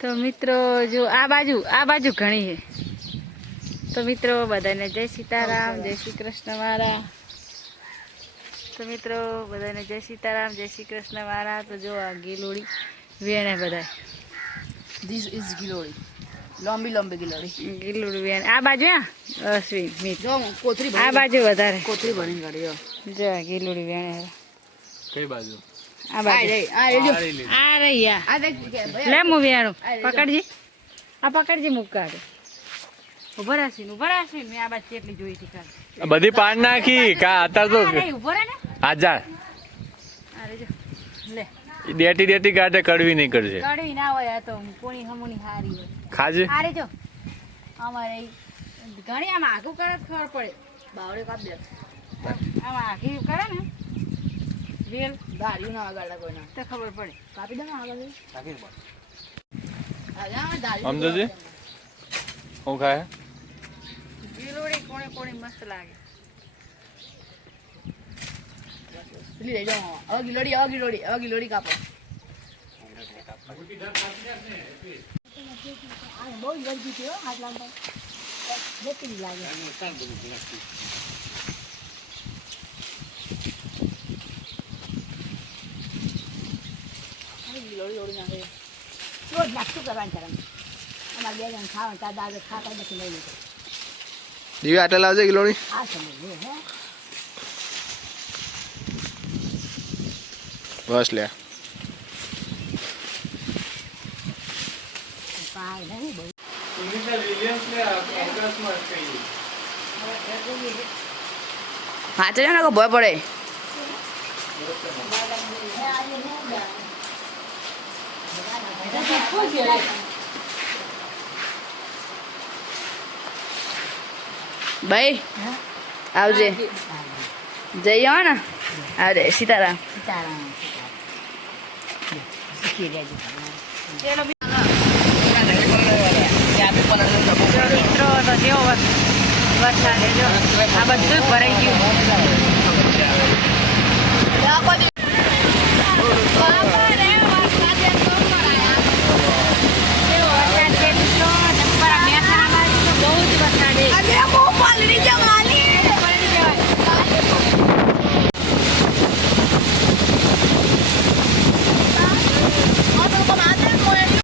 તો મિત્રો જો આ બાજુ ઘણી છે. તો મિત્રો બધાને જય સીતારામ, જય શ્રી કૃષ્ણ મારા. તો મિત્રો બધાને જય સીતારામ, જય શ્રી કૃષ્ણ મારા. તો જો આ ગિલોડી વેણે બધા. This is ગિલોડી, લાંબી ગિલોડી. ગિલોડી વેણ આ બાજુ અશ્વિન મિત જો કોથરી આ બાજુ વધારે કોથરી ભરીને કાઢ્યો. જો આ ગિલોડી વેણે કઈ બાજુ? આ બાજુ આ રહી લે હું વેણું પકડજી. આ પકડજી મૂક કાઢે. ઉભો રહેશે મેં આ બાજુ કેટલી જોઈ હતી કાલે. બધી પાડ નાખી કા અત્યારે તો ઉભો રહે ને આજા અરે જો લે ડેટી કાઢે કડવી નહીં કરશે. કડવી ના હોય આ તો કોણી હમુની હારી હોય. ખાજે હારે જો અમારે ઘણી આમ આખું કરે તો ખબર પડે. બાવડે કાપ દે. આમ આખી કરે ને વેલ દારૂ ના વગાડતા કોઈના. તો ખબર પડે. કાપી દે ને આગળ. સમજોજી હું ખાય ગિલોડી કોણી મસ્ત લાગે. પેલી લઈ જાઓ. હવે ગિલોડી કાપો. બહુ ગરજી છે હાથ લાંબા. જેટલી લાગે. ગિલોડી ઓળી નાખે. રોજ નાખતું કરવાનું છે. અમારે 2 જણ ખાવાનું તાર દાદા ખાતા નથી લઈ લીધું. દીવી આટલા લાવજે ગિલોડી. આ સમજ હે. બસ લે પાય નહીં બહુ. વાંચે ને ભય પડે. ભાઈ આવજે જઈએ હો ને આવજે. સીતારામ. મિત્રો તો કેવો વરસાદ આ બધું ભરાઈ ગયું.